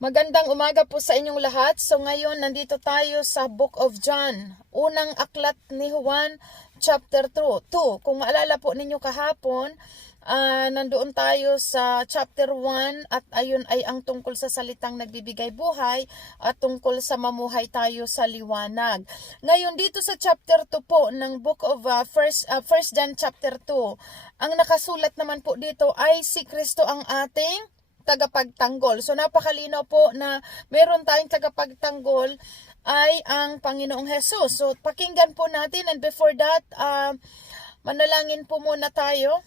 Magandang umaga po sa inyong lahat. So ngayon nandito tayo sa Book of John. Unang aklat ni Juan, chapter 2. Kung maalala po ninyo kahapon, nandoon tayo sa chapter 1 at ayun ay ang tungkol sa salitang nagbibigay buhay at tungkol sa mamuhay tayo sa liwanag. Ngayon dito sa chapter 2 po ng Book of First John chapter 2, ang nakasulat naman po dito ay si Kristo ang ating tagapagtanggol. So napakalinaw po na meron tayong tagapagtanggol ay ang Panginoong Hesus. So pakinggan po natin, and before that, manalangin po muna tayo.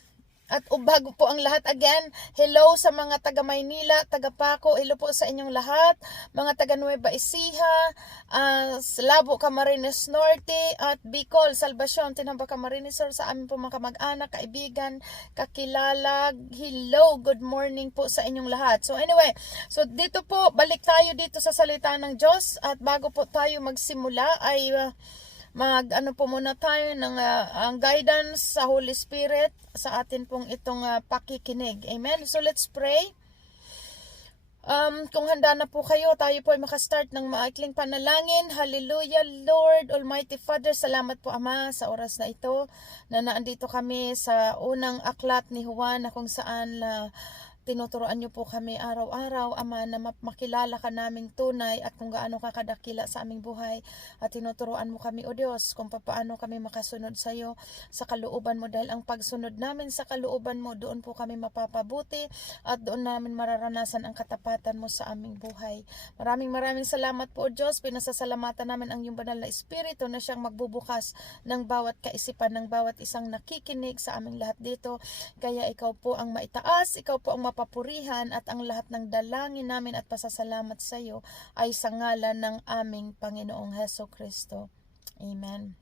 At bago po ang lahat, again, hello sa mga taga Maynila, taga Paco, hello po sa inyong lahat, mga taga Nueva Ecija, Labo, Camarines Norte, at Bicol, Salvacion, Tinamba, Camarines Sur, sa amin po mga kamag-anak, kaibigan, kakilala, hello, good morning po sa inyong lahat. So anyway, so dito po, balik tayo dito sa salita ng Diyos, at bago po tayo magsimula ay ano po muna tayo ng ang guidance sa Holy Spirit sa atin pong itong pakikinig. Amen. So let's pray. Kung handa na po kayo, tayo po ay makastart ng maikling panalangin. Hallelujah, Lord, Almighty Father, salamat po Ama sa oras na ito na naandito kami sa unang aklat ni Juan na kung saan tinuturoan niyo po kami araw-araw, Ama, na makilala ka naming tunay at kung gaano ka kadakila sa aming buhay. At tinuturoan mo kami, O Diyos, kung paano kami makasunod sa iyo sa kalooban mo. Dahil ang pagsunod namin sa kalooban mo, doon po kami mapapabuti at doon namin mararanasan ang katapatan mo sa aming buhay. Maraming salamat po, O Diyos. Pinasasalamatan namin ang iyong banal na Espiritu na siyang magbubukas ng bawat kaisipan, ng bawat isang nakikinig sa aming lahat dito. Kaya ikaw po ang maitaas, ikaw po ang papurihan, at ang lahat ng dalangin namin at pasasalamat sa iyo ay sa ngalan ng aming Panginoong Heso Kristo. Amen.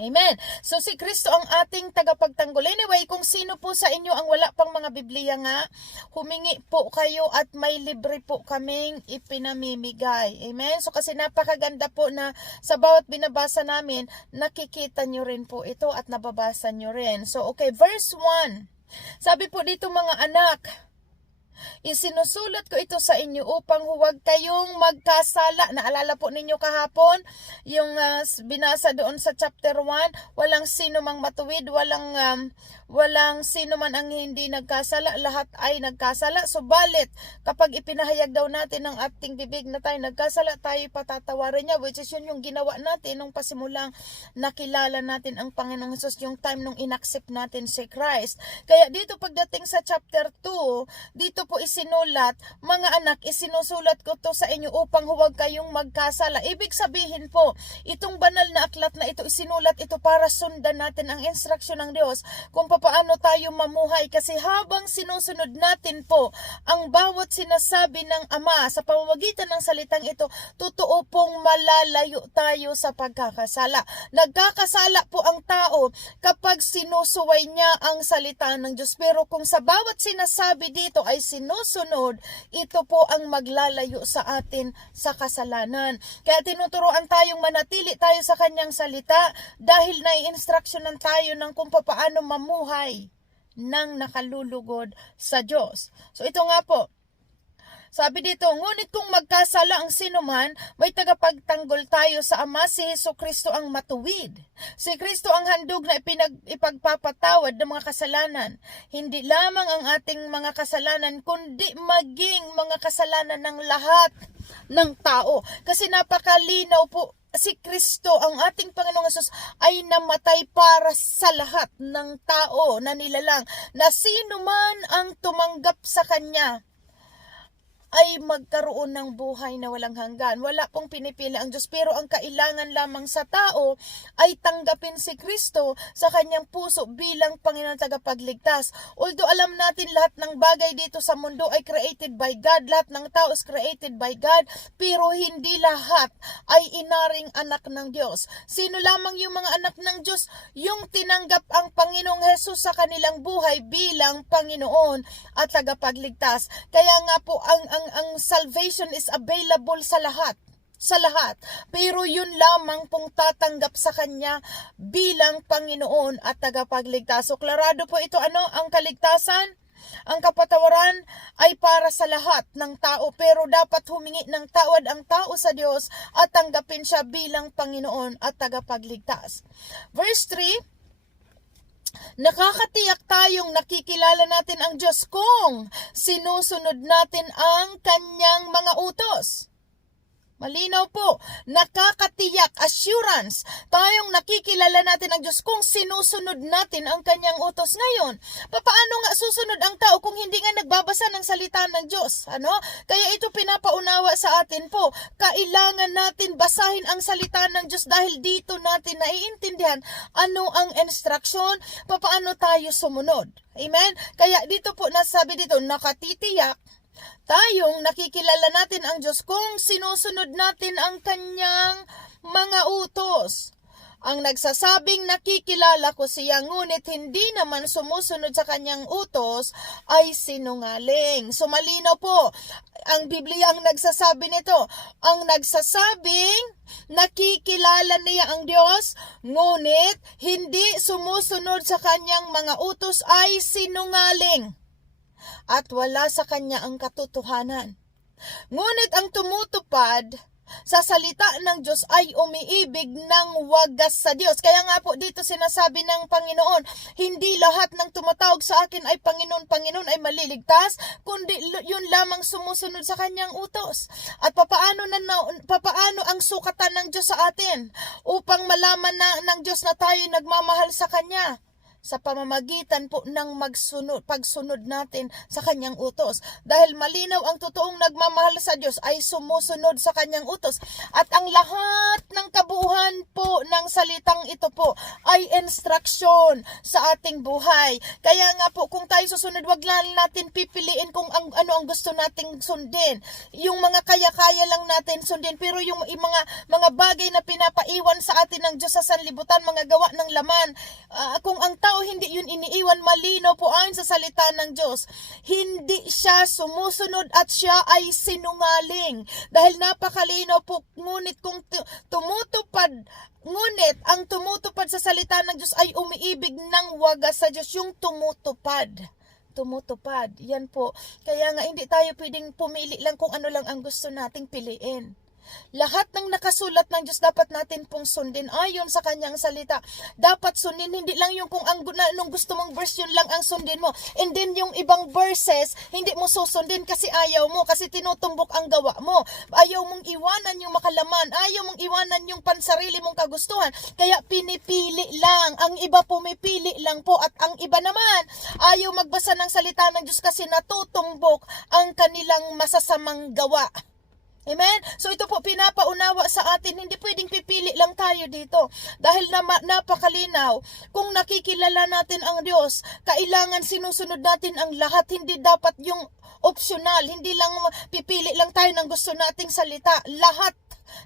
Amen. So si Kristo ang ating tagapagtanggol. Anyway, kung sino po sa inyo ang wala pang mga Biblia nga, humingi po kayo at may libre po kaming ipinamimigay. Amen. So kasi napakaganda po na sa bawat binabasa namin, nakikita nyo rin po ito at nababasa nyo rin. So okay, verse 1. Sabi po dito, mga anak, isinusulat ko ito sa inyo upang huwag kayong magkasala. Naalala po ninyo kahapon yung binasa doon sa chapter 1, walang sino mang matuwid, walang sino man ang hindi nagkasala, lahat ay nagkasala. Subalit kapag ipinahayag daw natin ng ating bibig na tayo nagkasala, tayo patatawarin niya, which is yun yung ginawa natin nung pasimulang nakilala natin ang Panginoong Hesus, yung time nung inaccept natin si Christ. Kaya dito pagdating sa chapter 2, dito po isinulat, mga anak, isinusulat ko to sa inyo upang huwag kayong magkasala. Ibig sabihin po, itong banal na aklat na ito, isinulat ito para sundan natin ang instruksyon ng Diyos kung paano tayo mamuhay. Kasi habang sinusunod natin po ang bawat sinasabi ng Ama sa pamamagitan ng salitang ito, totoo pong malalayo tayo sa pagkakasala. Nagkakasala po ang tao kapag sinusuway niya ang salita ng Diyos. Pero kung sa bawat sinasabi dito ay sinusunod, ito po ang maglalayo sa atin sa kasalanan. Kaya tinuturoan tayong manatili tayo sa kanyang salita dahil nai-instructionan tayo ng kung paano mamuhay ng nakalulugod sa Diyos. So ito nga po, sabi dito, ngunit kung magkasala ang sinuman, may tagapagtanggol tayo sa Ama, si Jesucristo ang matuwid. Si Kristo ang handog na ipagpapatawad ng mga kasalanan. Hindi lamang ang ating mga kasalanan, kundi maging mga kasalanan ng lahat ng tao. Kasi napakalinaw po, si Kristo, ang ating Panginoong Hesus, ay namatay para sa lahat ng tao na nilalang, na sino man ang tumanggap sa Kanya ay magkaroon ng buhay na walang hanggan. Wala pong pinipili ang Diyos, pero ang kailangan lamang sa tao ay tanggapin si Kristo sa kanyang puso bilang Panginoon tagapagligtas. Although alam natin lahat ng bagay dito sa mundo ay created by God, lahat ng tao is created by God, pero hindi lahat ay inaring anak ng Diyos. Sino lamang yung mga anak ng Diyos? Yung tinanggap ang Panginoong Hesus sa kanilang buhay bilang Panginoon at tagapagligtas. Kaya nga po ang salvation is available sa lahat. Pero yun lamang pong tatanggap sa Kanya bilang Panginoon at tagapagligtas. So klarado po ito, ang kaligtasan Ang kapatawaran ay para sa lahat ng tao, pero dapat humingi ng tawad ang tao sa Diyos at tanggapin siya bilang Panginoon at tagapagligtas. Verse 3, nakakatiyak tayong nakikilala natin ang Diyos kung sinusunod natin ang kanyang mga utos. Malinaw po, nakakatiyak, assurance, tayong nakikilala natin ang Diyos kung sinusunod natin ang kanyang utos. Ngayon, paano nga susunod ang tao kung hindi nga nagbabasa ng salita ng Diyos? Ano? Kaya ito pinapaunawa sa atin po, kailangan natin basahin ang salita ng Diyos dahil dito natin naiintindihan ano ang instruction, paano tayo sumunod. Amen? Kaya dito po nasabi dito, nakatitiyak, tayong nakikilala natin ang Diyos kung sinusunod natin ang kanyang mga utos. Ang nagsasabing nakikilala ko siya ngunit hindi naman sumusunod sa kanyang utos ay sinungaling. So malinaw po, ang Biblia ang nagsasabi nito. Ang nagsasabing nakikilala niya ang Diyos ngunit hindi sumusunod sa kanyang mga utos ay sinungaling. At wala sa kanya ang katotohanan. Ngunit ang tumutupad sa salita ng Diyos ay umiibig ng wagas sa Diyos. Kaya nga po dito sinasabi ng Panginoon, hindi lahat ng tumatawag sa akin ay Panginoon, Panginoon ay maliligtas, kundi yun lamang sumusunod sa kanyang utos. At papaano ang sukatan ng Diyos sa atin upang malaman ng Diyos na tayo nagmamahal sa Kanya? Sa pamamagitan po ng pagsunod natin sa kanyang utos. Dahil malinaw ang totoong nagmamahal sa Diyos ay sumusunod sa kanyang utos. At ang lahat ng kabuuan po ng salitang ito po ay instruction sa ating buhay. Kaya nga po kung tayo susunod, wag lang natin pipiliin kung ano ang gusto nating sundin. Yung mga kaya-kaya lang natin sundin, pero yung mga bagay na pinapaiwan sa atin ng Diyos sa sanlibutan, mga gawa ng laman, kung ang tao hindi yun iniiwan, malino po ayon sa salita ng Diyos, hindi siya sumusunod at siya ay sinungaling. Dahil napakalino po, ngunit kung ngunit ang tumutupad sa salita ng Diyos ay umiibig ng wagas sa Diyos, yung tumutupad. Yan po. Kaya nga hindi tayo pwedeng pumili lang kung ano lang ang gusto nating piliin. Lahat ng nakasulat ng Diyos dapat natin pong sundin ayon sa kanyang salita. Dapat sundin, hindi lang yung kung anong gusto mong verse yun lang ang sundin mo. And then yung ibang verses, hindi mo susundin kasi ayaw mo, kasi tinutumbok ang gawa mo. Ayaw mong iwanan yung makalaman, ayaw mong iwanan yung pansarili mong kagustuhan. Kaya pinipili lang, ang iba pumipili lang po, at ang iba naman ayaw magbasa ng salita ng Diyos kasi natutumbok ang kanilang masasamang gawa. Amen? So ito po pinapaunawa sa atin, hindi pwedeng pipili lang tayo dito. Dahil napakalinaw, kung nakikilala natin ang Diyos, kailangan sinusunod natin ang lahat. Hindi dapat yung optional, hindi lang pipili lang tayo ng gusto nating salita. Lahat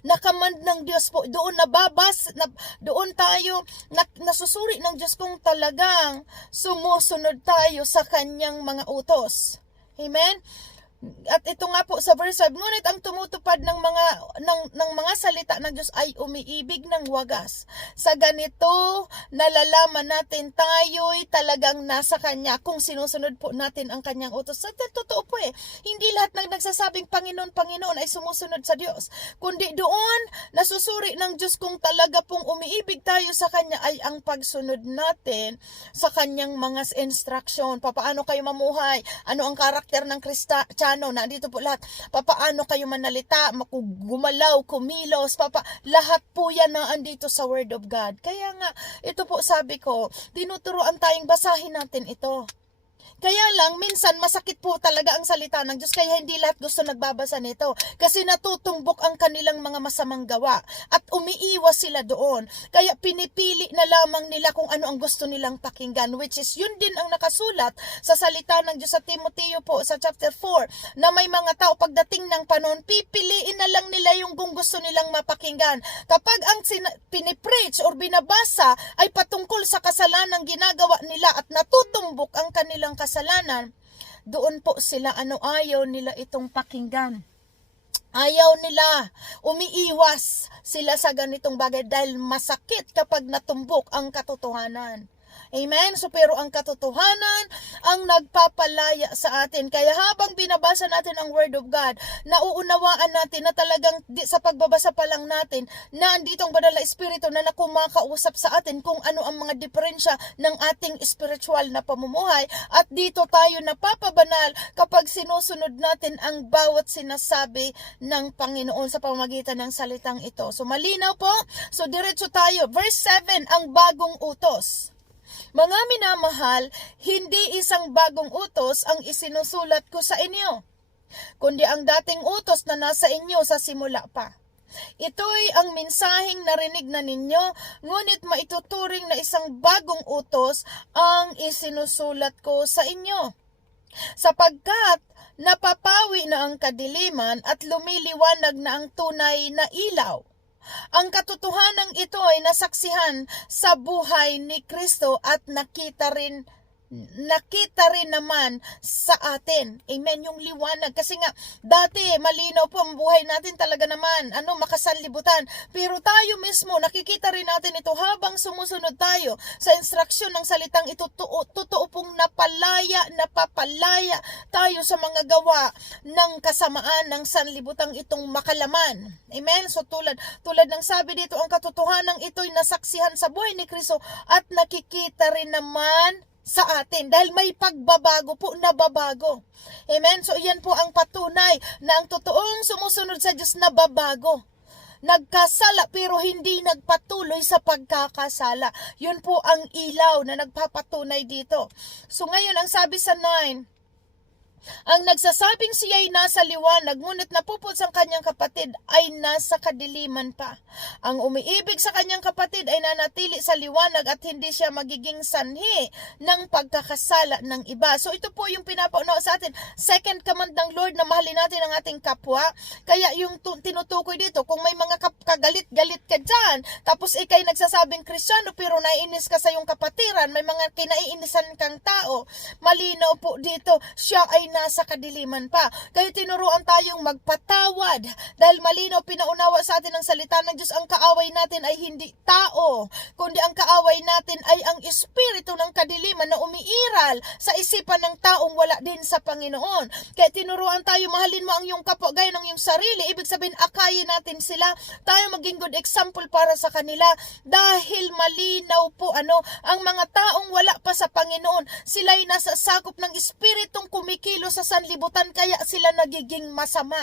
nakamand ng Diyos po. Doon doon tayo nasusuri ng Diyos kung talagang sumusunod tayo sa kanyang mga utos. Amen? At ito nga po sa verse 5, ngunit ang tumutupad ng mga salita ng Diyos ay umiibig ng wagas. Sa ganito, nalalaman natin tayo'y talagang nasa Kanya kung sinusunod po natin ang Kanyang utos. At totoo po hindi lahat ng nagsasabing Panginoon, Panginoon ay sumusunod sa Diyos. Kundi doon, nasusuri ng Diyos kung talaga pong umiibig tayo sa Kanya ay ang pagsunod natin sa Kanyang mga instruction. Papaano kayo mamuhay? Ano ang karakter ng Kristiyano? Nandito po lahat. Papaano kayo manalita, gumalaw, kumilos, lahat po yan na andito sa Word of God. Kaya nga, ito po sabi ko, tinuturuan tayong basahin natin ito. Kaya lang, minsan masakit po talaga ang salita ng Diyos, kaya hindi lahat gusto nagbabasa nito. Kasi natutumbok ang kanilang mga masamang gawa at umiiwas sila doon. Kaya pinipili na lamang nila kung ano ang gusto nilang pakinggan, which is yun din ang nakasulat sa salita ng Diyos sa Timoteo po, sa chapter 4, na may mga tao pagdating ng panahon, pipiliin na lang nila yung kung gusto nilang mapakinggan. Kapag ang pinipreach or binabasa ay patungkol sa kasalanang ginagawa nila at natutumbok ang kanilang kasalanan, doon po sila ayaw nila itong pakinggan. Ayaw nila, umiiwas sila sa ganitong bagay dahil masakit kapag natumbok ang katotohanan. Amen? So pero ang katotohanan ang nagpapalaya sa atin. Kaya habang binabasa natin ang Word of God, nauunawaan natin na talagang sa pagbabasa pa lang natin na andito ang Banal na Espiritu na kumakausap sa atin kung ano ang mga diferensya ng ating spiritual na pamumuhay. At dito tayo napapabanal kapag sinusunod natin ang bawat sinasabi ng Panginoon sa pamamagitan ng salitang ito. So malinaw po. So diretso tayo. Verse 7, ang bagong utos. Mga minamahal, hindi isang bagong utos ang isinusulat ko sa inyo, kundi ang dating utos na nasa inyo sa simula pa. Ito'y ang mensaheng narinig na ninyo, ngunit maituturing na isang bagong utos ang isinusulat ko sa inyo. Sapagkat napapawi na ang kadiliman at lumiliwanag na ang tunay na ilaw. Ang katotohanan ito ay nasaksihan sa buhay ni Kristo at nakita rin naman sa atin. Amen. Yung liwanag. Kasi nga, dati, malinaw po ang buhay natin talaga naman. Makasanlibutan. Pero tayo mismo, nakikita rin natin ito habang sumusunod tayo sa instruksyon ng salitang ito. Totoo pong napapalaya tayo sa mga gawa ng kasamaan ng sanlibutang itong makalaman. Amen. So tulad ng sabi dito, ang katotohanan ito'y nasaksihan sa buhay ni Kristo at nakikita rin naman sa atin dahil may pagbabago po, nababago. Amen? So iyan po ang patunay na ang totoong sumusunod sa Diyos nababago. Nagkasala pero hindi nagpatuloy sa pagkakasala. Yun po ang ilaw na nagpapatunay dito. So ngayon ang sabi sa 9, ang nagsasabing siya'y nasa liwanag, ngunit napupot ang kanyang kapatid ay nasa kadiliman pa. Ang umiibig sa kanyang kapatid ay nanatili sa liwanag at hindi siya magiging sanhi ng pagkakasala ng iba. So ito po yung pinapaunawa sa atin. Second command ng Lord na mahalin natin ang ating kapwa. Kaya yung tinutukoy dito, kung may mga kagalit-galit ka dyan, tapos ikay nagsasabing Kristyano pero naiinis ka sa iyong kapatiran, may mga kinaiinisan kang tao, malinaw po dito, siya ay nasa kadiliman pa. Kaya tinuruan tayong magpatawad dahil malinaw pinaunawa sa atin ng salita ng Diyos, ang kaaway natin ay hindi tao, kundi ang kaaway natin ay ang espiritu ng kadiliman na umiiral sa isipan ng taong wala din sa Panginoon. Kaya tinuruan tayo, mahalin mo ang iyong kapwa gaya ng iyong sarili. Ibig sabihin, akayin natin sila, tayo maging good example para sa kanila dahil malinaw po ang mga taong wala pa sa Panginoon, sila'y nasa sakop ng espiritong kumikilo sa sanlibutan kaya sila nagiging masama.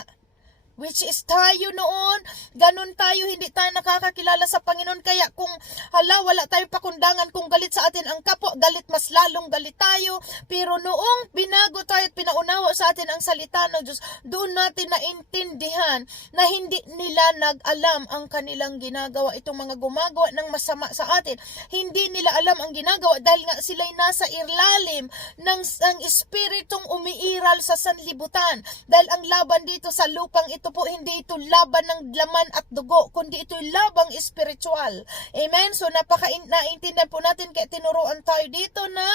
Which is tayo noon, ganun tayo, hindi tayo nakakakilala sa Panginoon. Kaya kung wala tayong pakundangan, kung galit sa atin ang kapwa, galit mas lalong galit tayo. Pero noong binago tayo at pinaunawa sa atin ang salita ng Diyos, doon natin naintindihan na hindi nila nag-alam ang kanilang ginagawa. Itong mga gumagawa ng masama sa atin, hindi nila alam ang ginagawa dahil nga sila'y nasa ilalim ng espiritong umiiral sa sanlibutan. Dahil ang laban dito sa lupang ito po, hindi ito laban ng laman at dugo, kundi ito labang spiritual. Amen? So naintindihan po natin, kaya tinuruan tayo dito na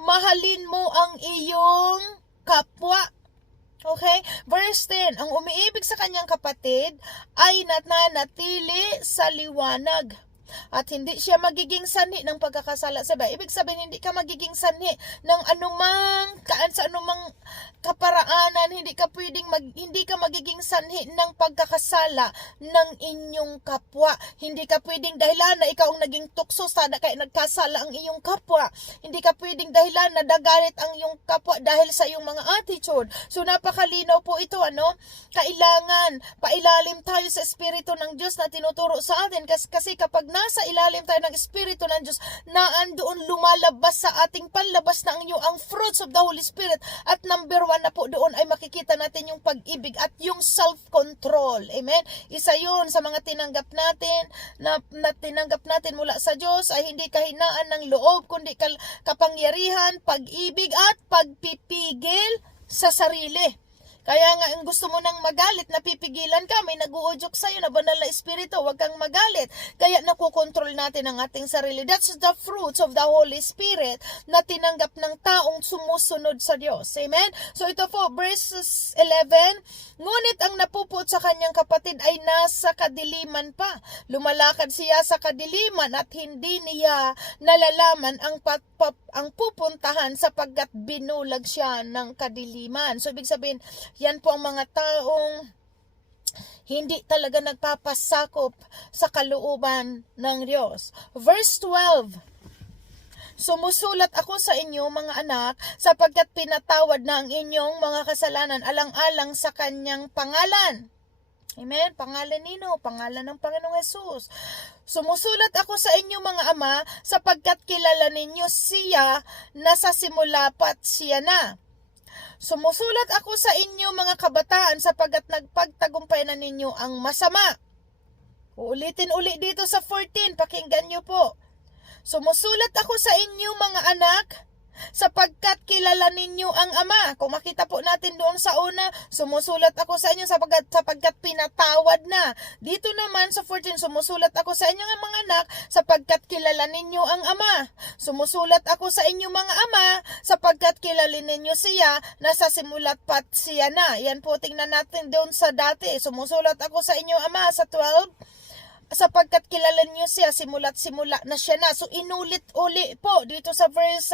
mahalin mo ang iyong kapwa. Okay? Verse 10, ang umiibig sa kanyang kapatid ay nananatili sa liwanag at hindi siya magiging sanhi ng pagkakasala sa iba. Ibig sabihin, hindi ka magiging sanhi ng anumang kaparaanan, hindi ka magiging sanhi ng pagkakasala ng inyong kapwa. Hindi ka pwedeng dahilan na ikaw ang naging tukso sana kaya nagkasala ang iyong kapwa. Hindi ka pwedeng dahilan na dagalit ang iyong kapwa dahil sa iyong mga attitude. So napakalinaw po ito, kailangan pailalim tayo sa espiritu ng Diyos na tinuturo sa atin kasi kapag nasa ilalim tayo ng Espiritu ng Diyos, na andoon lumalabas sa ating panlabas na ang fruits of the Holy Spirit. At number 1 na po doon ay makikita natin yung pag-ibig at yung self-control. Amen? Isa yun sa mga tinanggap natin, na tinanggap natin mula sa Diyos ay hindi kahinaan ng loob, kundi kapangyarihan, pag-ibig at pagpipigil sa sarili. Kaya nga, ang gusto mo nang magalit, napipigilan ka, may nag-uudyok sa'yo na banal na espiritu, huwag kang magalit. Kaya nakukontrol natin ang ating sarili. That's the fruits of the Holy Spirit na tinanggap ng taong sumusunod sa Diyos. Amen? So ito po, verses 11, ngunit ang napuput sa kanyang kapatid ay nasa kadiliman pa. Lumalakad siya sa kadiliman at hindi niya nalalaman ang pupuntahan sapagkat binulag siya ng kadiliman. So ibig sabihin, yan po ang mga taong hindi talaga nagpapasakop sa kalooban ng Diyos. Verse 12, sumusulat ako sa inyo mga anak sapagkat pinatawad na ang inyong mga kasalanan alang-alang sa kanyang pangalan. Amen? Pangalan nino? Pangalan ng Panginoong Hesus. Sumusulat ako sa inyo mga ama sapagkat kilala ninyo siya na sa simula pa't siya na. Sumusulat ako sa inyo mga kabataan sapagkat nagpagtagumpay na ninyo ang masama. Uulitin uli dito sa 14, pakinggan nyo po. Sumusulat ako sa inyo mga anak sapagkat kilala ninyo ang Ama. Kung makita po natin doon sa una, sumusulat ako sa inyo sapagkat pinatawad na. Dito naman sa 14, sumusulat ako sa inyo mga anak sapagkat kilala ninyo ang Ama. Sumusulat ako sa inyo mga ama sapagkat kilala ninyo siya na sa simula't pat siya na. Yan po, tingnan natin doon sa dati. Sumusulat ako sa inyo ama sa 12 sapagkat kilala niyo siya simula na siya na. So inulit-uli po dito sa verse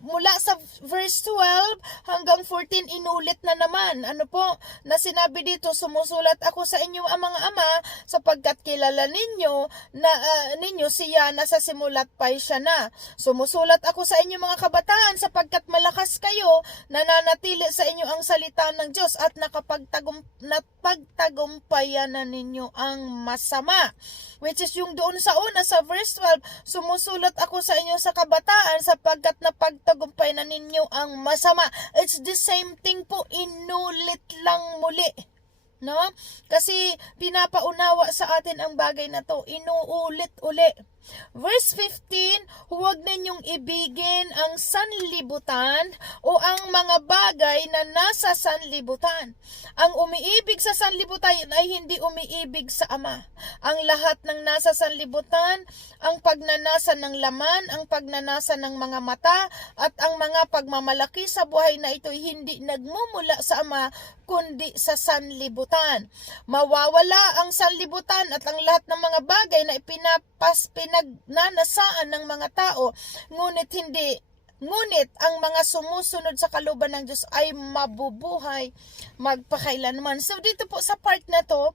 mula sa verse 12 hanggang 14 inulit na naman. Ano po na sinabi dito, sumusulat ako sa inyo ang mga ama sapagkat kilala ninyo na ninyo siya na sa simula't pa siya na. Sumusulat ako sa inyo mga kabataan sapagkat malakas kayo, nananatili sa inyo ang salita ng Diyos at napagtagumpayan na ninyo ang masama. Which is yung doon sa una sa verse 12, sumusulat ako sa inyo sa kabataan sapagkat napagtagumpay na ninyo ang masama. It's the same thing po, inulit lang muli. No? Kasi pinapaunawa sa atin ang bagay na to, inuulit uli. Verse 15, huwag ninyong ibigin ang sanlibutan o ang mga bagay na nasa sanlibutan. Ang umiibig sa sanlibutan ay hindi umiibig sa Ama. Ang lahat ng nasa sanlibutan, ang pagnanasa ng laman, ang pagnanasa ng mga mata, at ang mga pagmamalaki sa buhay na ito ay hindi nagmumula sa Ama, kundi sa sanlibutan. Mawawala ang sanlibutan at ang lahat ng mga bagay na pinagnanasaan ng mga tao, ngunit ang mga sumusunod sa kalooban ng Diyos ay mabubuhay magpakailanman. So dito po sa part na to,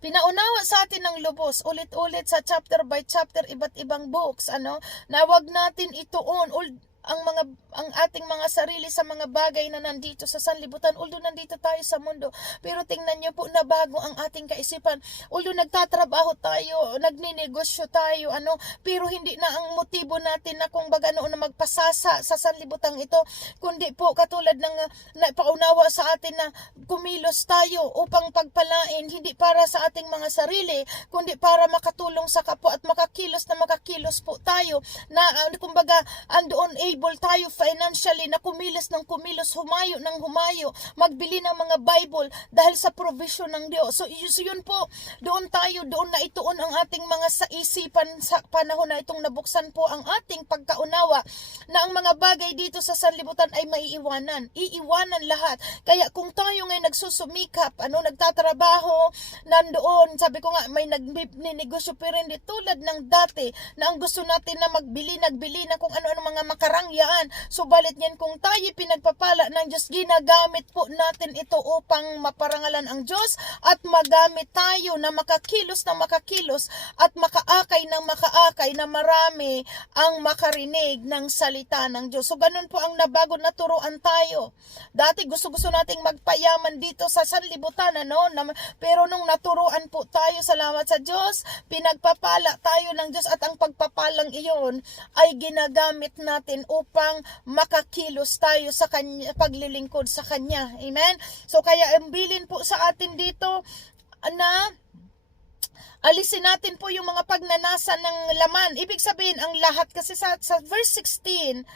pinaunawa sa atin ng lubos, ulit-ulit sa chapter by chapter, iba't ibang books, na wag natin ituon ang ating mga sarili sa mga bagay na nandito sa sanlibutan. Although nandito tayo sa mundo, pero tingnan nyo po na bago ang ating kaisipan. Although nagtatrabaho tayo, nagninegosyo tayo, pero hindi na ang motibo natin na kung baga noon na magpasasa sa sanlibutan ito, kundi po katulad ng paunawa sa atin na kumilos tayo upang pagpalain, hindi para sa ating mga sarili, kundi para makatulong sa kapwa at makakilos po tayo na kumbaga andoon able tayo financially na kumilos ng kumilos, humayo ng humayo, magbili ng mga Bible dahil sa provision ng Diyos. So yun po, doon na ituon ang ating mga sa isipan sa panahon na itong nabuksan po ang ating pagkaunawa na ang mga bagay dito sa sanlibutan ay iiwanan lahat. Kaya kung tayo ngayon nagsusumikap, nagtatrabaho, nandoon, sabi ko nga, may nagninegosyo pero hindi tulad ng dati na ang gusto natin na nagbili na kung ano-ano mga makarangyaan. Subalit yan, kung tayo pinagpapala ng Diyos, ginagamit po natin ito upang maparangalan ang Diyos at magamit tayo na makakilos at makaakay na marami ang makarinig ng salita ng Diyos. So ganun po ang nabago, naturuan tayo. Dati gusto nating magpayaman dito sa sanlibutan, pero nung naturuan po tayo, salamat sa Diyos, pinagpapala tayo ng Diyos at ang pagpapalang iyon ay ginagamit natin upang makakilos tayo sa kanya, paglilingkod sa Kanya. Amen? So kaya ambilin po sa atin dito na alisin natin po yung mga pagnanasa ng laman. Ibig sabihin, ang lahat kasi sa verse 16,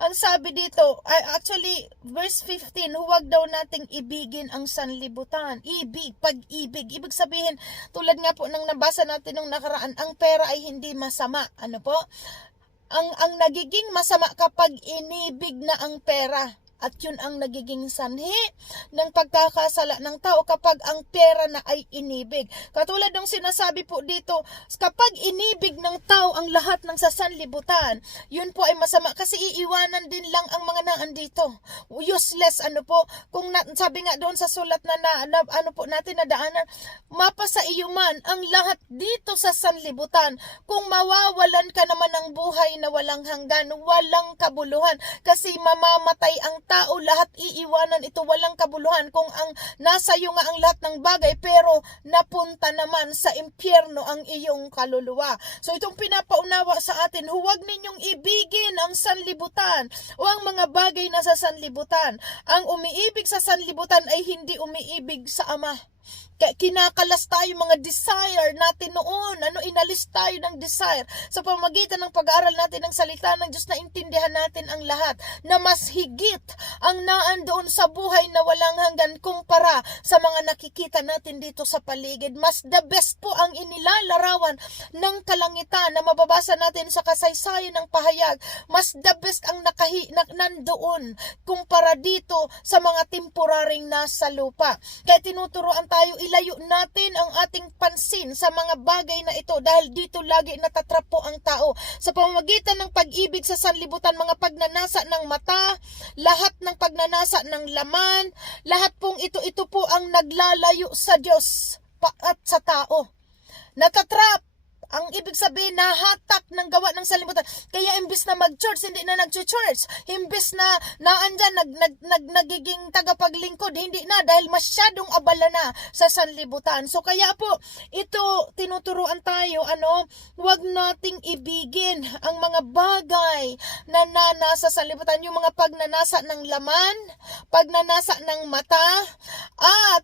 Ang sabi dito, actually, verse 15, huwag daw nating ibigin ang sanlibutan. Pag-ibig. Ibig sabihin, tulad nga po ng nabasa natin nung nakaraan, ang pera ay hindi masama. Ano po? Ang nagiging masama kapag inibig na ang pera. At yun ang nagiging sanhi ng pagkakasala ng tao kapag ang pera na ay inibig. Katulad ng sinasabi po dito, kapag inibig ng tao ang lahat ng sasanlibutan, yun po ay masama kasi iiwanan din lang ang mga naandito. Useless, kung sabi nga doon sa sulat na ano po natin nadaanan, mapasa iyo man ang lahat dito sa sanlibutan. Kung mawawalan ka naman ng buhay na walang hanggan, walang kabuluhan, kasi mamamatay ang tao, lahat iiwanan ito, walang kabuluhan. Kung ang nasa iyo nga ang lahat ng bagay, pero napunta naman sa impyerno ang iyong kaluluwa. So itong pinapaunawa sa atin, huwag ninyong ibigin ang sanlibutan o ang mga bagay na sa sanlibutan. Ang umiibig sa sanlibutan ay hindi umiibig sa Ama. Kinakalas tayo mga desire natin noon. Inalis tayo ng desire. Sa pamamagitan ng pag-aaral natin ng salita ng Diyos, na intindihan natin ang lahat, na mas higit ang naandoon sa buhay na walang hanggan kumpara sa mga nakikita natin dito sa paligid. Mas the best po ang inilalarawan ng kalangitan na mababasa natin sa kasaysayan ng pahayag. Mas the best ang nandoon kumpara dito sa mga temporaring nasa lupa. Kaya tinuturoan tayo, ilayo natin ang ating pansin sa mga bagay na ito dahil dito lagi natatrapo ang tao. Sa pamamagitan ng pag-ibig sa sanlibutan, mga pagnanasa ng mata, lahat ng pagnanasa ng laman, lahat pong ito po ang naglalayo sa Diyos at sa tao. Natatrap. Ang ibig sabihin, nahatak ng gawa ng sanlibutan. Kaya imbis na mag-church, hindi na nag-church. Imbis na naandyan, nagiging tagapaglingkod, hindi na dahil masyadong abala na sa sanlibutan. So kaya po, ito tinuturuan tayo, huwag nating ibigin ang mga bagay na nasa sanlibutan, yung mga pagnanasa ng laman, pagnanasa ng mata, at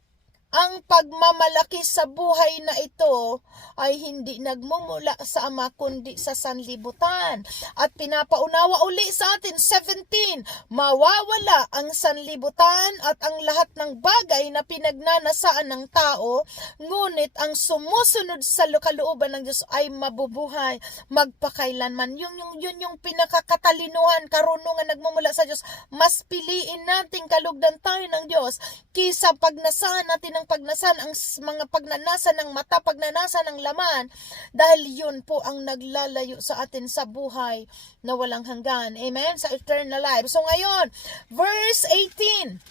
ang pagmamalaki sa buhay na ito ay hindi nagmumula sa Ama kundi sa sanlibutan. At pinapaunawa uli sa atin, 17, mawawala ang sanlibutan at ang lahat ng bagay na pinagnanasaan ng tao, ngunit ang sumusunod sa kalooban ng Diyos ay mabubuhay magpakailanman. Yun yung pinakakatalinuhan, karunungan nagmumula sa Diyos. Mas piliin nating kalugdan tayo ng Diyos kisa pagnasahan natin ng pagnasan, ang mga pagnanasa ng mata, pagnanasa ng laman, dahil yun po ang naglalayo sa atin sa buhay na walang hanggan. Amen? Sa eternal life. So ngayon, verse 18.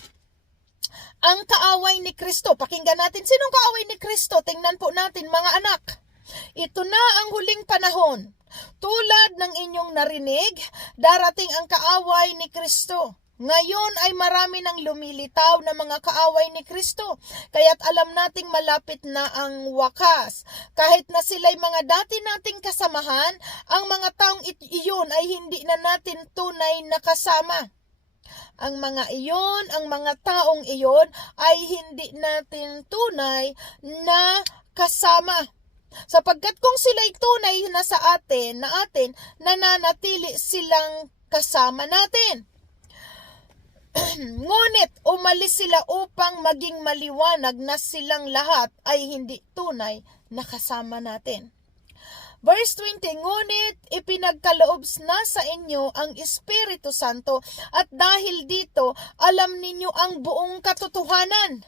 Ang kaaway ni Kristo. Pakinggan natin, sinong kaaway ni Kristo? Tingnan po natin, mga anak. Ito na ang huling panahon. Tulad ng inyong narinig, darating ang kaaway ni Kristo. Ngayon ay marami nang lumilitaw na mga kaaway ni Kristo, kaya't alam nating malapit na ang wakas. Kahit na sila'y mga dati nating kasamahan, ang mga taong iyon ay hindi na natin tunay na kasama. Ang mga taong iyon ay hindi natin tunay na kasama. Sapagkat kung sila'y tunay na sa atin, nananatili silang kasama natin. Ngunit umalis sila upang maging maliwanag na silang lahat ay hindi tunay na kasama natin. Verse 20, ngunit ipinagkaloob na sa inyo ang Espiritu Santo at dahil dito alam ninyo ang buong katotohanan.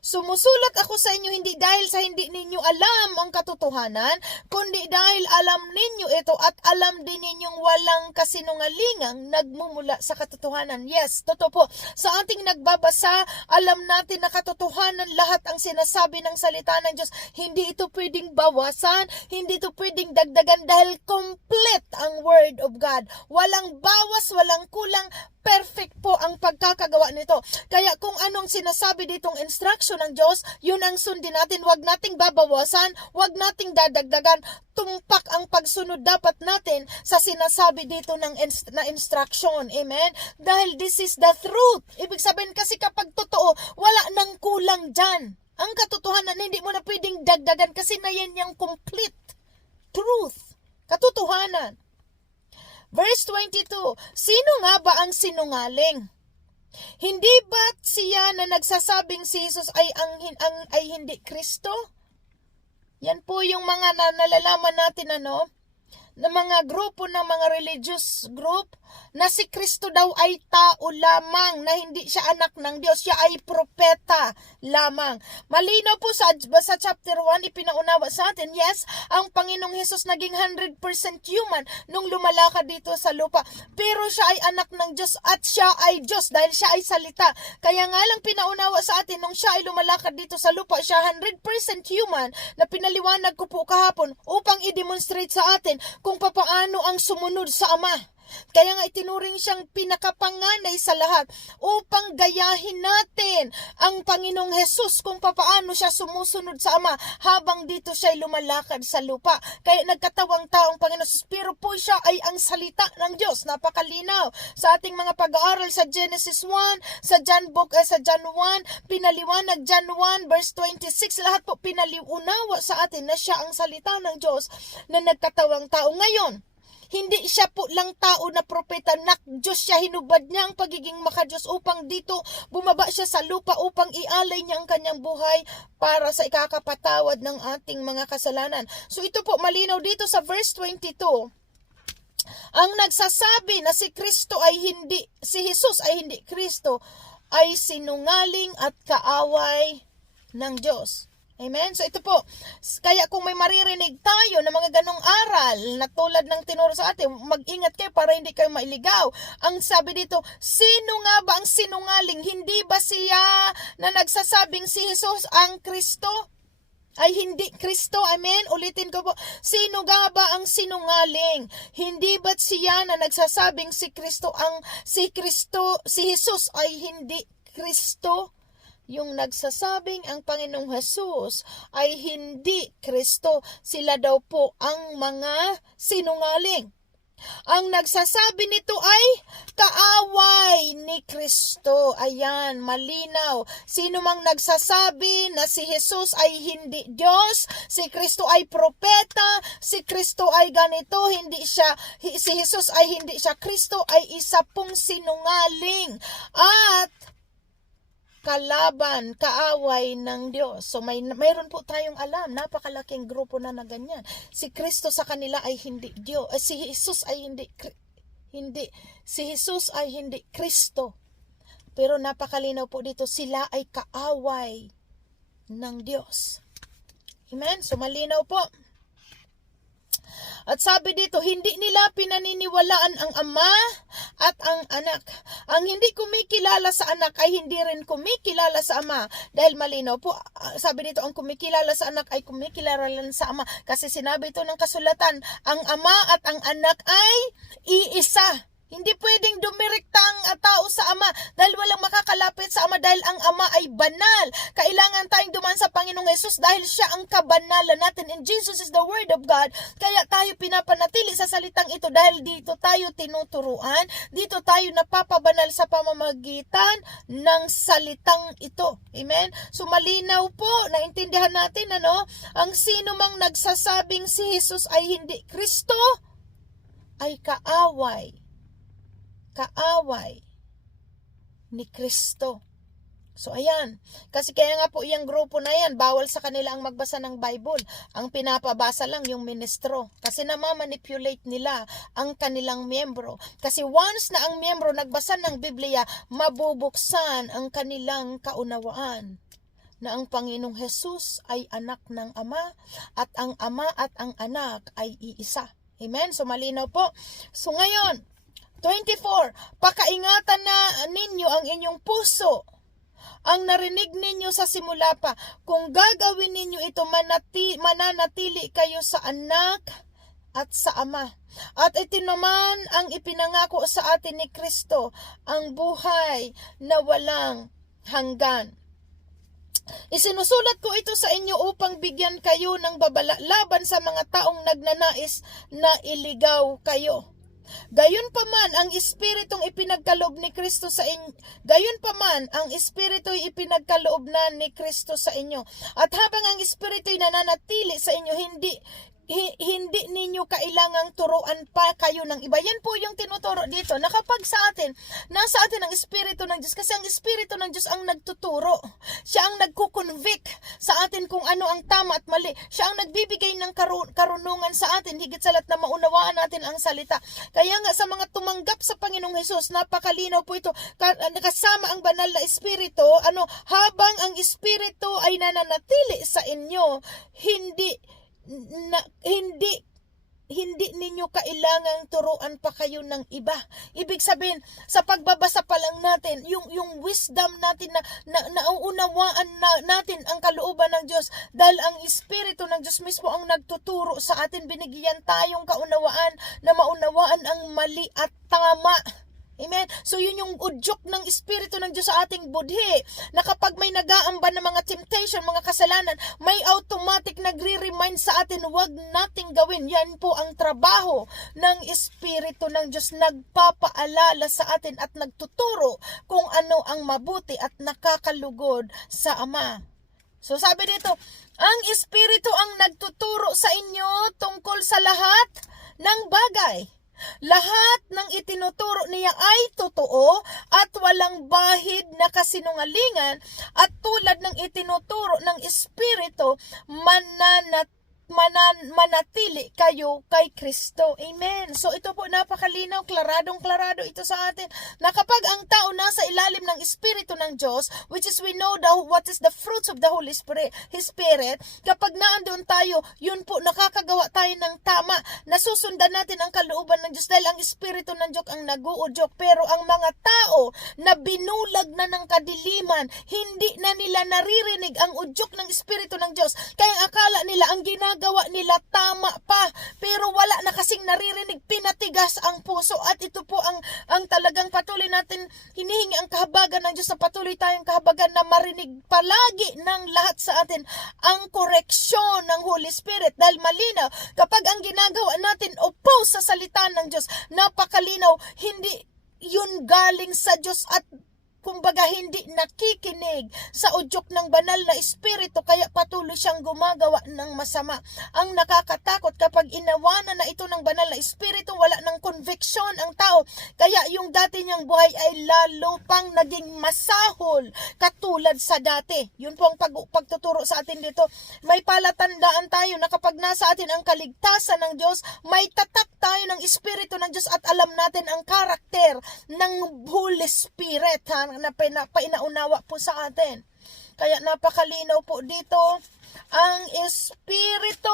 Sumusulat ako sa inyo hindi dahil sa hindi ninyo alam ang katotohanan, kundi dahil alam ninyo ito at alam din ninyong walang kasinungalingang nagmumula sa katotohanan. Yes, totoo po. Sa ating nagbabasa, alam natin na katotohanan lahat ang sinasabi ng salita ng Diyos. Hindi ito pwedeng bawasan, hindi ito pwedeng dagdagan dahil complete ang Word of God. Walang bawas, walang kulang, perfect po ang pagkakagawa nito. Kaya kung anong sinasabi ditong instruction ng Diyos, yun ang sundin natin. Huwag nating babawasan, huwag nating dadagdagan. Tumpak ang pagsunod dapat natin sa sinasabi dito na instruction. Amen? Dahil this is the truth. Ibig sabihin kasi kapag totoo, wala nang kulang dyan. Ang katotohanan, hindi mo na pwedeng dagdagan kasi na yan yung complete truth. Katotohanan. Verse 22, sino nga ba ang sinungaling? Hindi ba't siya na nagsasabing si Jesus ay hindi Kristo? Yan po yung mga nalalaman natin na mga grupo ng mga religious group na si Kristo daw ay tao lamang, na hindi siya anak ng Diyos, siya ay propeta lamang. Malinaw po sa chapter 1, ipinaunawa sa atin, yes, ang Panginoong Hesus naging 100% human nung lumalakad dito sa lupa. Pero siya ay anak ng Diyos at siya ay Diyos dahil siya ay salita. Kaya nga lang pinaunawa sa atin nung siya ay lumalakad dito sa lupa, siya 100% human na pinaliwanag ko po kahapon upang i-demonstrate sa atin kung papaano ang sumunod sa Ama. Kaya nga itinuring siyang pinakapanganay sa lahat upang gayahin natin ang Panginoong Hesus kung papaano siya sumusunod sa Ama habang dito siya lumalakad sa lupa. Kaya nagkatawang taong Panginoong Hesus, pero po siya ay ang salita ng Diyos. Napakalinaw sa ating mga pag-aaral sa Genesis 1, sa John 1, pinaliwanag John 1 verse 26, lahat po pinaliunawa sa atin na siya ang salita ng Diyos na nagkatawang tao. Ngayon, hindi siya po lang tao na propeta, na Diyos siya, hinubad niya ang pagiging makadiyos upang dito bumaba siya sa lupa upang ialay niya ang kanyang buhay para sa ikakapatawad ng ating mga kasalanan. So ito po malinaw dito sa verse 22. Ang nagsasabi na si Jesus ay hindi Kristo ay sinungaling at kaaway ng Diyos. Amen? So ito po, kaya kung may maririnig tayo na mga ganong aral na tulad ng tinuro sa atin, mag-ingat kayo para hindi kayo mailigaw. Ang sabi dito, sino nga ba ang sinungaling? Hindi ba siya na nagsasabing si Jesus ang Kristo? Ay hindi Kristo? Amen? Ulitin ko po, sino nga ba ang sinungaling? Hindi ba't siya na nagsasabing si Jesus ay hindi Kristo? Yung nagsasabing ang Panginoong Hesus ay hindi Kristo, sila daw po ang mga sinungaling. Ang nagsasabi nito ay kaaway ni Kristo. Ayan, malinaw. Sino mang nagsasabi na si Jesus ay hindi Diyos, si Kristo ay propeta, si Kristo ay ganito, si Jesus ay hindi siya Kristo, ay isa pong sinungaling at kaaway ng Diyos. So mayroon po tayong alam, napakalaking grupo na ganyan. Si Kristo sa kanila ay hindi Diyos. Si Jesus ay hindi Kristo. Pero napakalinaw po dito, sila ay kaaway ng Diyos. Amen? So malinaw po. At sabi dito, hindi nila pinaniniwalaan ang Ama at ang Anak. Ang hindi kumikilala sa Anak ay hindi rin kumikilala sa Ama. Dahil malinaw po, sabi dito, ang kumikilala sa Anak ay kumikilala rin sa Ama. Kasi sinabi ito ng kasulatan, ang Ama at ang Anak ay iisa. Hindi pwedeng dumirekta ang tao sa Ama dahil walang makakalapit sa Ama dahil ang Ama ay banal. Kailangan tayong dumaan sa Panginoong Hesus dahil siya ang kabanalan natin. And Jesus is the Word of God. Kaya tayo pinapanatili sa salitang ito dahil dito tayo tinuturuan. Dito tayo napapabanal sa pamamagitan ng salitang ito. Amen? So malinaw po, naintindihan natin ang sino mang nagsasabing si Jesus ay hindi Kristo ay kaaway ni Kristo. So ayan, kasi kaya nga po yung grupo na yan, bawal sa kanila ang magbasa ng Bible. Ang pinapabasa lang yung ministro. Kasi namamanipulate nila ang kanilang miyembro. Kasi once na ang miyembro nagbasa ng Biblia, mabubuksan ang kanilang kaunawaan na ang Panginoong Hesus ay anak ng Ama at ang Ama at ang Anak ay iisa. Amen? So malinaw po. So ngayon, 24, pakaingatan na ninyo ang inyong puso. Ang narinig ninyo sa simula pa, kung gagawin ninyo ito, mananatili kayo sa Anak at sa Ama. At ito naman ang ipinangako sa atin ni Kristo, ang buhay na walang hanggan. Isinusulat ko ito sa inyo upang bigyan kayo ng babala laban sa mga taong nagnanais na iligaw kayo. Gayunpaman ang espiritong ipinagkaloob ni Kristo sa inyo. Gayunpaman ang espiritu'y ipinagkaloob na ni Kristo sa inyo. At habang ang espiritu'y nananatili sa inyo, hindi hindi ninyo kailangang turuan pa kayo ng iba. Yan po yung tinuturo dito, na kapag sa atin, nasa atin ang Espiritu ng Diyos, kasi ang Espiritu ng Diyos ang nagtuturo. Siya ang nagkukonvict sa atin kung ano ang tama at mali. Siya ang nagbibigay ng karunungan sa atin, higit sa lahat na maunawaan natin ang salita. Kaya nga sa mga tumanggap sa Panginoong Hesus, napakalinaw po ito, kasama ang banal na Espiritu, habang ang Espiritu ay nananatili sa inyo, hindi ninyo kailangang turuan pa kayo ng iba. Ibig sabihin, sa pagbabasa pa lang natin, yung wisdom natin na nauunawaan natin ang kalooban ng Diyos, dahil ang Espiritu ng Diyos mismo ang nagtuturo sa atin, binigyan tayong kaunawaan na maunawaan ang mali at tama. Amen? So yun yung udyok ng Espiritu ng Diyos sa ating budhi, na kapag may nag-aamba ng mga temptation, mga kasalanan, may automatic nagre-remind sa atin, huwag nating gawin. Yan po ang trabaho ng Espiritu ng Diyos, nagpapaalala sa atin at nagtuturo kung ano ang mabuti at nakakalugod sa Ama. So sabi dito, ang Espiritu ang nagtuturo sa inyo tungkol sa lahat ng bagay. Lahat ng itinuturo niya ay totoo at walang bahid na kasinungalingan, at tulad ng itinuturo ng Espiritu, manatili kayo kay Kristo. Amen. So ito po napakalinaw, klarado ito sa atin, na kapag ang tao nasa ilalim ng Espiritu ng Diyos, which is we know what is the fruits of the Holy Spirit, His Spirit, kapag naandun tayo, yun po, nakakagawa tayo ng tama, nasusundan natin ang kalooban ng Diyos, dahil ang Espiritu ng Diyos ang nag-uudyok. Pero ang mga tao na binulag na ng kadiliman, hindi na nila naririnig ang udyok ng Espiritu ng Diyos, kaya akala nila ang ginagawa nila tama pa, pero wala na kasing naririnig, pinatigas ang puso. At ito po ang talagang patuloy natin hinihingi, ang kahabagan ng Diyos, na patuloy tayong kahabagan na marinig palagi ng lahat sa atin ang koreksyon ng Holy Spirit, dahil malinaw kapag ang ginagawa natin oppose sa salita ng Diyos, napakalinaw, hindi yun galing sa Diyos, at kumbaga hindi nakikinig sa udyok ng banal na Espiritu, kaya patuloy siyang gumagawa ng masama. Ang nakakatakot, kapag inawanan na ito ng banal na Espiritu, wala ng conviction ang tao, kaya yung dati niyang buhay ay lalo pang naging masahol katulad sa dati. Yun po ang pagtuturo sa atin dito. May palatandaan tayo na kapag nasa atin ang kaligtasan ng Diyos, may tatak tayo ng Espiritu ng Diyos, at alam natin ang karakter ng Holy Spirit, na painaunawa po sa atin. Kaya napakalinaw po dito, ang Espiritu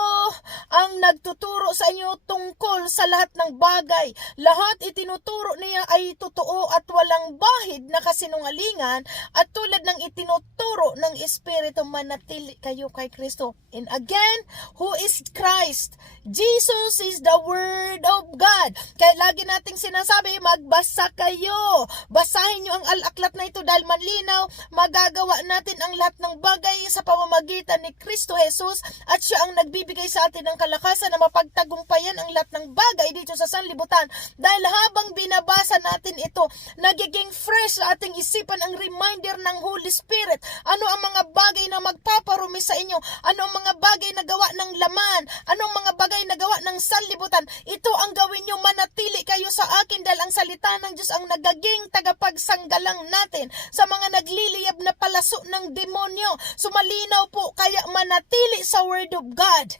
ang nagtuturo sa inyo tungkol sa lahat ng bagay. Lahat itinuturo niya ay totoo at walang bahid na kasinungalingan, at tulad ng itinuturo ng Espiritu, manatili kayo kay Kristo. And again, who is Christ? Jesus is the Word of God. Kaya lagi nating sinasabi, magbasa kayo. Basahin nyo ang alaklat na ito, dahil manlinaw, magagawa natin ang lahat ng bagay sa pamamagitan ni Kristo Jesus, at siya ang nagbibigay sa atin ng kalakasan na mapagtagumpayan ang lahat ng bagay dito sa sanlibutan. Dahil habang binabasa natin ito, nagiging fresh sa ating isipan ang reminder ng Holy Spirit. Ano ang mga bagay na magpaparumi sa inyo? Ano ang mga bagay na gawa ng laman? Ano ang mga bagay na gawa ng sanlibutan? Ito ang gawin nyo, manatili kayo sa akin, dahil ang salita ng Diyos ang nagaging tagapagsanggalang natin sa mga nagliliyab na palaso ng demonyo. Sumalinaw po, kaya manatili sa Word of God.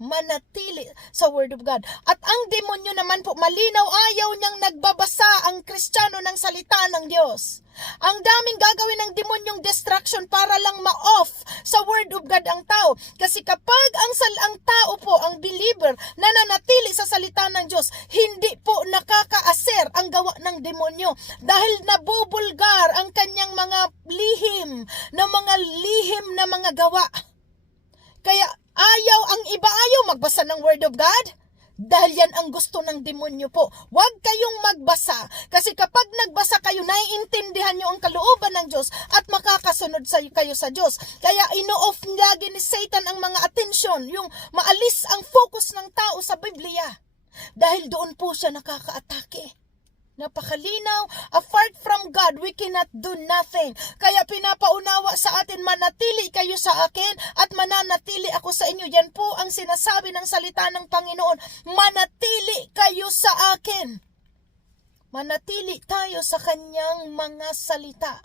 Manatili sa Word of God. At ang demonyo naman po, malinaw, ayaw niyang nagbabasa ang Kristiyano ng salita ng Diyos. Ang daming gagawin ng demonyong distraction para lang ma-off sa Word of God ang tao. Kasi kapag ang tao po, ang believer, nananatili sa salita ng Diyos, hindi po nakakaaser ang gawa ng demonyo, dahil nabubulgar ang kanyang mga lihim na mga gawa. Kaya ang iba ayaw magbasa ng Word of God, dahil yan ang gusto ng demonyo po. Huwag kayong magbasa, kasi kapag nagbasa kayo, naiintindihan nyo ang kalooban ng Diyos, at makakasunod kayo sa Diyos. Kaya ino-off lagi ni Satan ang mga atensyon, yung maalis ang focus ng tao sa Biblia, dahil doon po siya nakakaatake. Napakalinaw. Apart from God, we cannot do nothing. Kaya pinapaunawa sa atin, manatili kayo sa akin at mananatili ako sa inyo. Yan po ang sinasabi ng salita ng Panginoon. Manatili kayo sa akin. Manatili tayo sa kanyang mga salita.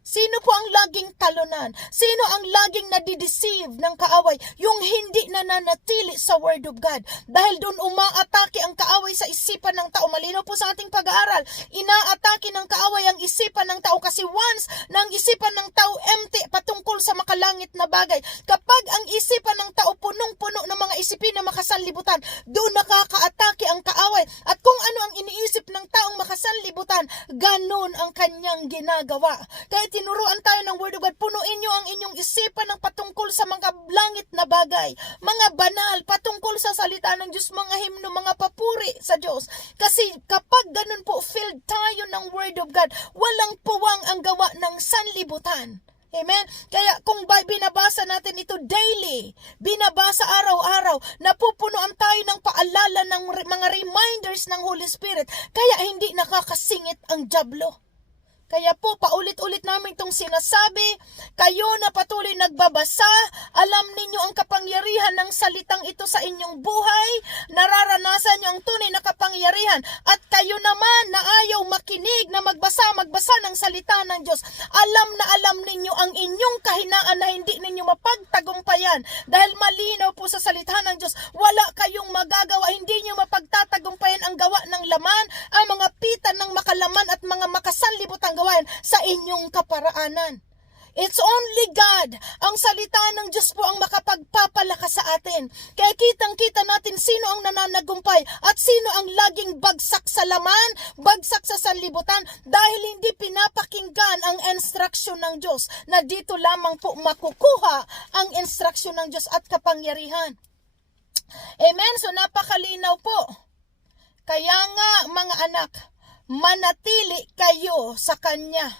Sino po ang laging talunan? Sino ang laging nadideceive ng kaaway? Yung hindi nananatili sa Word of God. Dahil doon umaatake ang kaaway sa isipan ng tao. Malinaw po sa ating pag-aaral. Inaatake ng kaaway ang isipan ng tao kasi once na ang isipan ng tao empty patungkol sa makalangit na bagay. Kapag ang isipan ng tao punong-puno ng mga isipin na makasanlibutan, doon nakakaatake ang kaaway. At kung ano ang iniisip ng taong makasanlibutan, ganun ang kanyang ginagawa. Kaya tinuruan tayo ng Word of God, punuin nyo ang inyong isipan ng patungkol sa mga langit na bagay, mga banal, patungkol sa salita ng Diyos, mga himno, mga papuri sa Diyos. Kasi kapag ganun po, filled tayo ng Word of God, walang puwang ang gawa ng sanlibutan. Amen? Kaya kung binabasa natin ito daily, binabasa araw-araw, napupunuan tayo ng paalala ng mga reminders ng Holy Spirit, kaya hindi nakakasingit ang dyablo. Kaya po, paulit-ulit namin itong sinasabi, kayo na patuloy nagbabasa, alam ninyo ang kapangyarihan ng salitang ito sa inyong buhay, nararanasan nyo ang tunay na kapangyarihan, at kayo naman na ayaw makinig na magbasa ng salita ng Diyos, alam ninyo ang inyong kahinaan na hindi ninyo mapagtagumpayan, dahil malinaw po sa salita ng Diyos, wala kayong magagawa, hindi nyo mapagtatagumpayan ang gawa ng laman, ang mga pitan ng makalaman at mga makasanlibutang gawain sa inyong kaparaanan. It's only God, ang salita ng Diyos po ang makapagpapalakas sa atin. Kaya kitang-kita natin sino ang nananagumpay at sino ang laging bagsak sa laman, bagsak sa sanlibutan, dahil hindi pinapakinggan ang instruction ng Diyos, na dito lamang po makukuha ang instruction ng Diyos at kapangyarihan. Amen? So napakalinaw po. Kaya nga mga anak, manatili kayo sa Kanya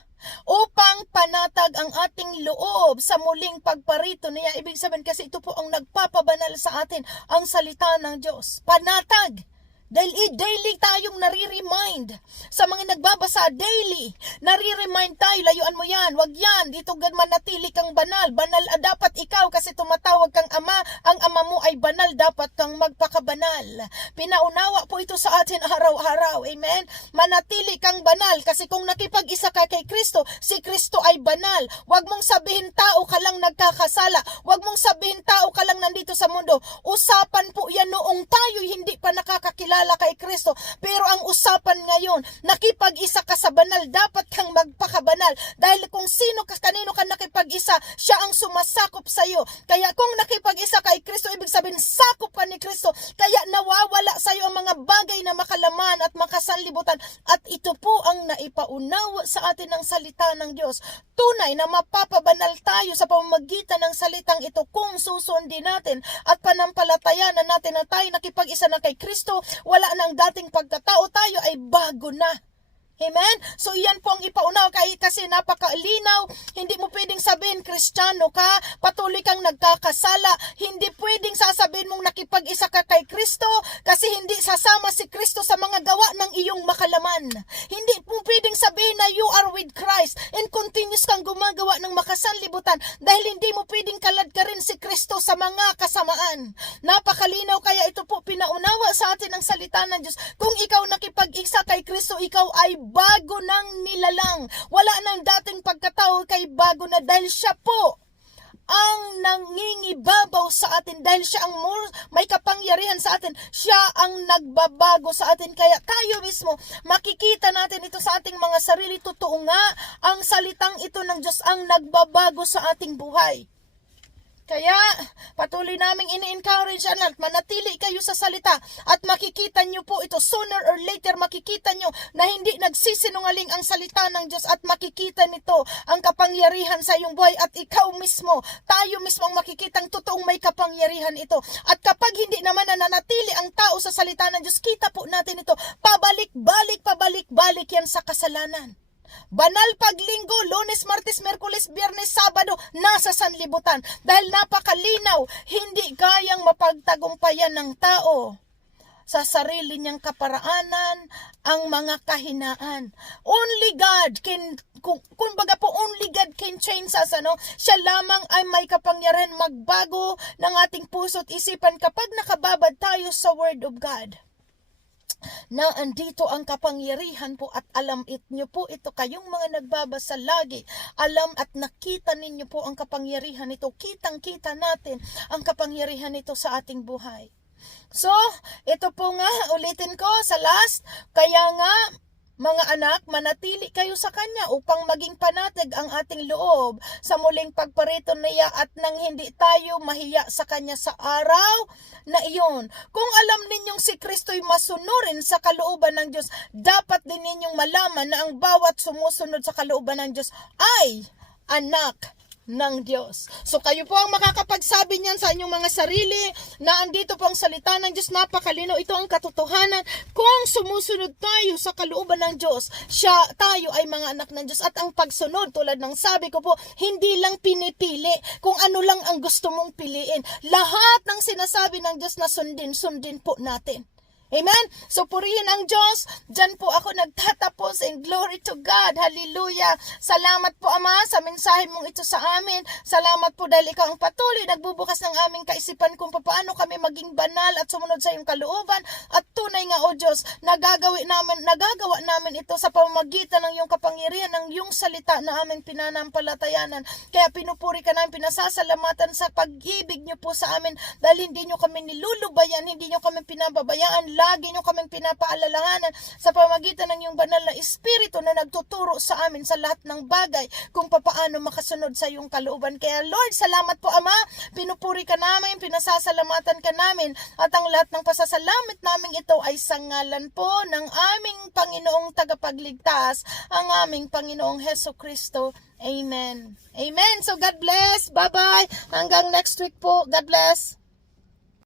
upang panatag ang ating loob sa muling pagparito niya. Ibig sabihin kasi ito po ang nagpapabanal sa atin, ang salita ng Diyos. Panatag. Dahil daily tayong nare-remind sa mga nagbabasa, daily nare-remind tayo, layuan mo yan, wag yan, dito manatili kang banal, dapat ikaw kasi tumatawag kang ama, ang ama mo ay banal, dapat kang magpakabanal. Pinaunawa po ito sa atin araw-araw, amen? Manatili kang banal kasi kung nakipag-isa ka kay Kristo, si Kristo ay banal. Wag mong sabihin tao ka lang nagkakasala, wag mong sabihin tao ka lang nandito sa mundo. Usapan po yan noong tayo hindi pa nakakakilala kay Kristo. Pero ang usapan ngayon, nakipag-isa ka sa banal, dapat kang magpakabanal. Dahil kung sino ka, kanino ka nakipag-isa, siya ang sumasakop sa iyo. Kaya kung nakipag-isa kay Kristo, ibig sabihin sakop ka ni Kristo. Kaya nawawala sa iyo ang mga bagay na makalaman at makasanlibutan. At ito po ang naipaunawa sa atin ng salita ng Diyos. Tunay na mapapabanal tayo sa pamamagitan ng salitang ito kung susundin natin at panampalatayanan natin na tayo nakipag-isa na kay Kristo. Wala nang dating pagkatao, tayo ay bago na. Amen? So iyan po ang ipaunaw kasi napakalinaw. Hindi mo pwedeng sabihin Kristiyano ka, patuloy kang nagkakasala. Hindi pwedeng sasabihin mong nakipag-isa ka kay Kristo kasi hindi sasama si Kristo sa mga gawa ng iyong makalaman. Hindi mo pwedeng sabihin na you are with Christ and continuous kang gumagawa ng makasanlibutan dahil hindi mo pwedeng kalad ka rin si Kristo sa mga kasamaan. Napakalinaw, kaya ito po pinaunawa sa atin ang salita ng Diyos. Kung ikaw nakipag-isa kay Kristo, ikaw ay bago ng nilalang. Wala nang dating pagkatao, kay bago na dahil siya po ang nangingibabaw sa atin, dahil siya ang may kapangyarihan sa atin. Siya ang nagbabago sa atin. Kaya tayo mismo, makikita natin ito sa ating mga sarili. Totoo nga, ang salitang ito ng Diyos ang nagbabago sa ating buhay. Kaya patuloy naming ini-encourage at manatili kayo sa salita at makikita nyo po ito sooner or later, makikita nyo na hindi nagsisinungaling ang salita ng Diyos at makikita nito ang kapangyarihan sa iyong buhay at ikaw mismo, tayo mismo ang makikitang totoong may kapangyarihan ito. At kapag hindi naman nananatili ang tao sa salita ng Diyos, kita po natin ito, pabalik-balik yan sa kasalanan. Banal pag linggo, Lunes, Martes, Miyerkules, Biyernes, Sabado, nasa sanlibutan. Dahil napakalinaw, hindi kayang mapagtagumpayan ng tao sa sarili niyang kaparaanan ang mga kahinaan. Only God can, kung baga po, only God can change us, ano? Siya lamang ay may kapangyarihan magbago ng ating puso't isipan kapag nakababad tayo sa Word of God. Na andito ang kapangyarihan po at alam nyo po ito, kayong mga nagbabasa lagi, alam at nakita ninyo po ang kapangyarihan nito, kitang-kita natin ang kapangyarihan nito sa ating buhay. So, ito po nga, ulitin ko sa last, kaya nga, mga anak, manatili kayo sa Kanya upang maging panatag ang ating loob sa muling pagparito niya at nang hindi tayo mahiya sa Kanya sa araw na iyon. Kung alam ninyong si Kristo'y masunurin sa kalooban ng Diyos, dapat din ninyong malaman na ang bawat sumusunod sa kalooban ng Diyos ay anak ng Diyos. So kayo po ang makakapagsabi niyan sa inyong mga sarili na andito po ang salita ng Diyos, napakalino. Ito ang katotohanan. Kung sumusunod tayo sa kalooban ng Diyos, tayo ay mga anak ng Diyos. At ang pagsunod, tulad ng sabi ko po, hindi lang pinipili kung ano lang ang gusto mong piliin. Lahat ng sinasabi ng Diyos na sundin po natin. Amen? So, purihin ang Diyos. Diyan po ako nagtatapos. And glory to God. Hallelujah. Salamat po, Ama, sa mensahe mong ito sa amin. Salamat po dahil ikaw ang patuloy nagbubukas ng aming kaisipan kung paano kami maging banal at sumunod sa iyong kalooban. At tunay nga, O Diyos, nagagawa namin ito sa pamamagitan ng iyong kapangyarihan, ng iyong salita na aming pinanampalatayanan. Kaya pinupuri ka namin, pinasasalamatan sa pag-ibig niyo po sa amin dahil hindi niyo kami nilulubayan, hindi niyo kami pinababayaan. Lagi nyo kaming pinapaalalahanan sa pamagitan ng iyong banal na Espiritu na nagtuturo sa amin sa lahat ng bagay kung paano makasunod sa iyong kalooban. Kaya Lord, salamat po, Ama. Pinupuri ka namin, pinasasalamatan ka namin, at ang lahat ng pasasalamat namin ito ay sa ngalan po ng aming Panginoong tagapagligtas, ang aming Panginoong Heso Kristo. Amen. Amen. So God bless. Bye-bye. Hanggang next week po. God bless.